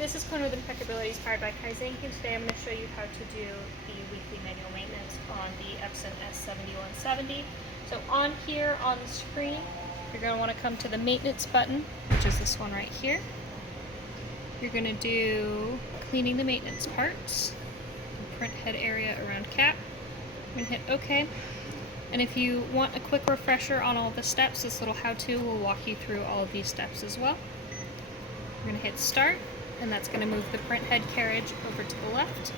this is Cone with Impeccabilities powered by Kaizink, and today I'm going to show you how to do the weekly manual maintenance on the Epson S7170. So on here on the screen, you're going to want to come to the maintenance button, which is this one right here. You're going to do cleaning the maintenance parts, the print head area around cap. You're going to hit OK. And if you want a quick refresher on all the steps, this little how-to will walk you through all of these steps as well. You're going to hit start, and that's going to move the print head carriage over to the left.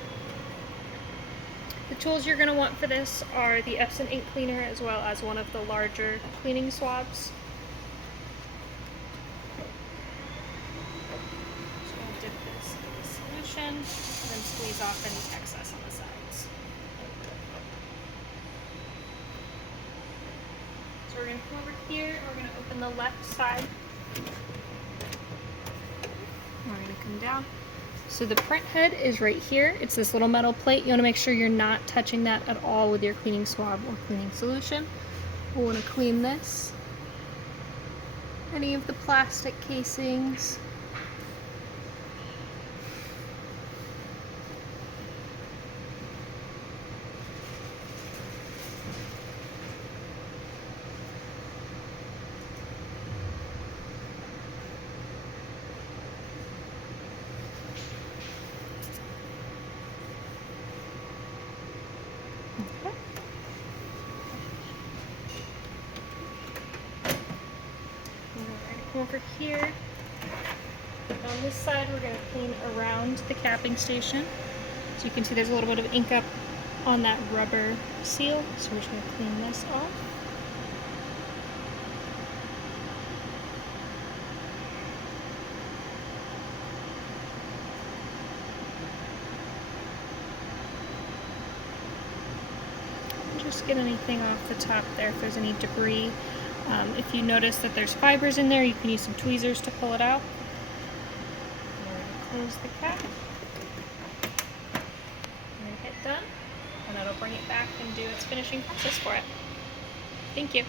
The tools you're going to want for this are the Epson ink cleaner as well as one of the larger cleaning swabs. So I'll dip this in the solution and then squeeze off any excess on the sides. So we're going to come over here and we're going to open the left side. We're going to come down. So the print head is right here. It's this little metal plate. You want to make sure you're not touching that at all with your cleaning swab or cleaning solution. We'll want to clean this. Any of the plastic casings. Okay. Come over here. On this side, we're going to clean around the capping station. So you can see there's a little bit of ink up on that rubber seal. So we're just going to clean this off. Just get anything off the top there if there's any debris. If you notice that there's fibers in there, you can use some tweezers to pull it out. Close the cap. And hit done, and that'll bring it back and do its finishing process for it. Thank you.